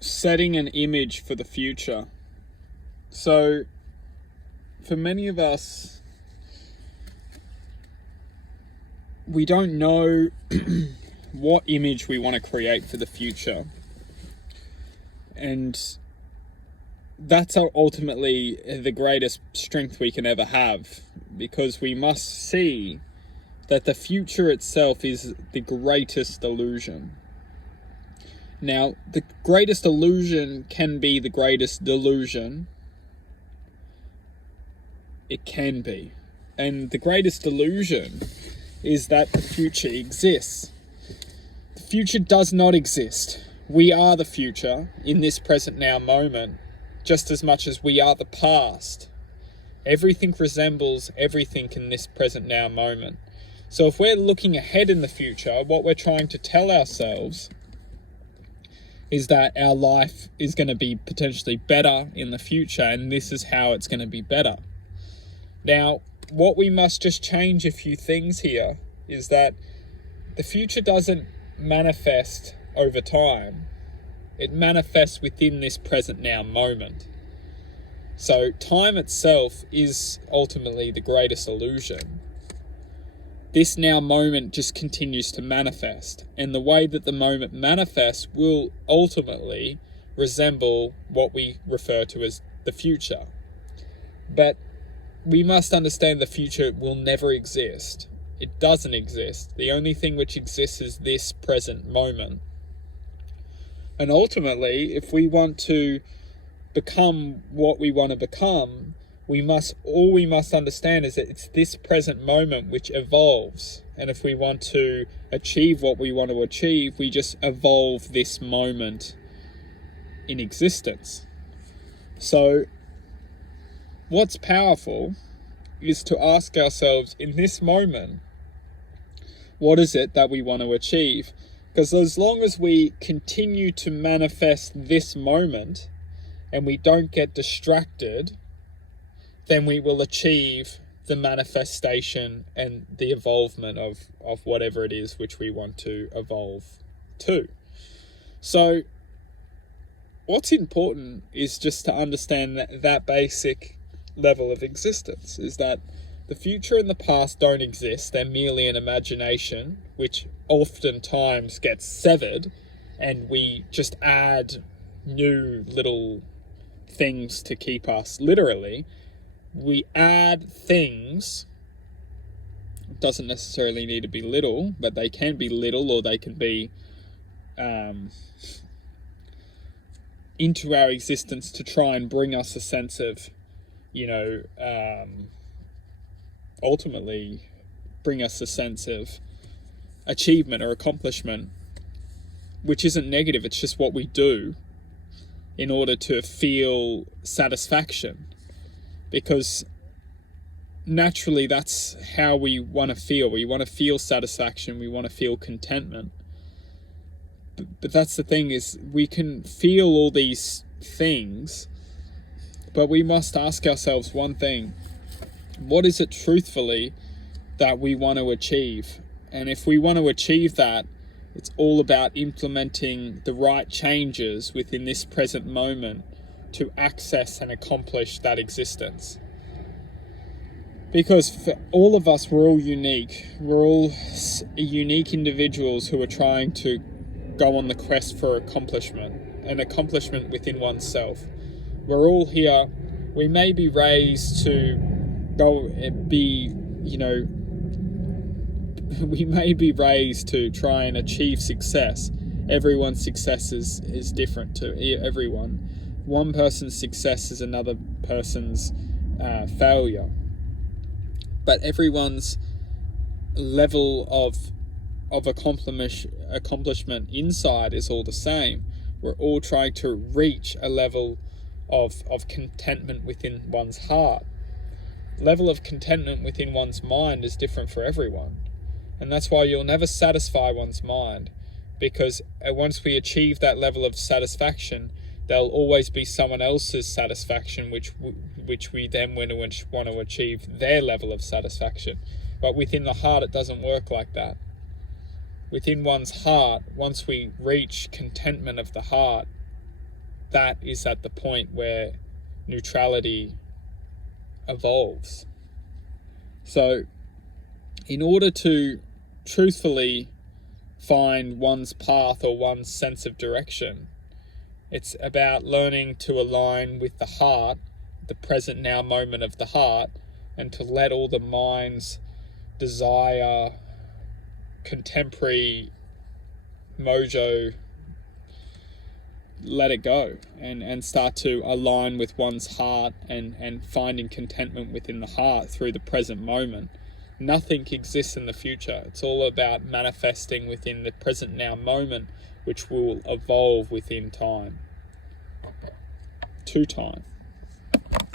setting an image for the future. So, for many of us, we don't know what image we want to create for the future. And that's ultimately the greatest strength we can ever have, because we must see that the future itself is the greatest illusion. Now, the greatest illusion can be the greatest delusion. It can be. And the greatest illusion is that the future exists. The future does not exist. We are the future in this present now moment, just as much as we are the past. Everything resembles everything in this present now moment. So if we're looking ahead in the future, what we're trying to tell ourselves is that our life is going to be potentially better in the future, and this is how it's going to be better. Now, what we must just change a few things here is that the future doesn't manifest over time. It manifests within this present now moment. So time itself is ultimately the greatest illusion. This now moment just continues to manifest, and the way that the moment manifests will ultimately resemble what we refer to as the future. But we must understand the future will never exist. It doesn't exist. The only thing which exists is this present moment. And ultimately, if we want to become what we want to become, we must understand is that it's this present moment which evolves. And if we want to achieve what we want to achieve, we just evolve this moment in existence. So what's powerful is to ask ourselves in this moment, what is it that we want to achieve? Because as long as we continue to manifest this moment and we don't get distracted, then we will achieve the manifestation and the evolvement of whatever it is which we want to evolve to. So what's important is just to understand that basic level of existence, is that the future and the past don't exist. They're merely an imagination, which oftentimes gets severed, and we just add new little things to keep us. Literally, we add things. It doesn't necessarily need to be little, but they can be little, or they can be into our existence to try and bring us a sense of, ultimately bring us a sense of achievement or accomplishment, which isn't negative. It's just what we do in order to feel satisfaction, because naturally that's how we want to feel. We want to feel satisfaction. We want to feel contentment. But that's the thing, is we can feel all these things, but we must ask ourselves one thing: what is it truthfully that we want to achieve? And if we want to achieve that, it's all about implementing the right changes within this present moment to access and accomplish that existence. Because for all of us, we're all unique. We're all unique individuals who are trying to go on the quest for accomplishment, an accomplishment within oneself. We're all here. We may be raised to go and be, we may be raised to try and achieve success. Everyone's success is different to everyone. One person's success is another person's failure. But everyone's level of accomplishment inside is all the same. We're all trying to reach a level of contentment within one's heart. Level of contentment within one's mind is different for everyone. And that's why you'll never satisfy one's mind, because once we achieve that level of satisfaction, there'll always be someone else's satisfaction which we then want to achieve their level of satisfaction. But within the heart, it doesn't work like that. Within one's heart, once we reach contentment of the heart, that is at the point where neutrality evolves. So, in order to truthfully find one's path or one's sense of direction, it's about learning to align with the heart, the present now moment of the heart, and to let all the mind's desire, contemporary mojo, let it go, and start to align with one's heart and finding contentment within the heart through the present moment. Nothing exists in the future. It's all about manifesting within the present now moment, which will evolve within time. To time.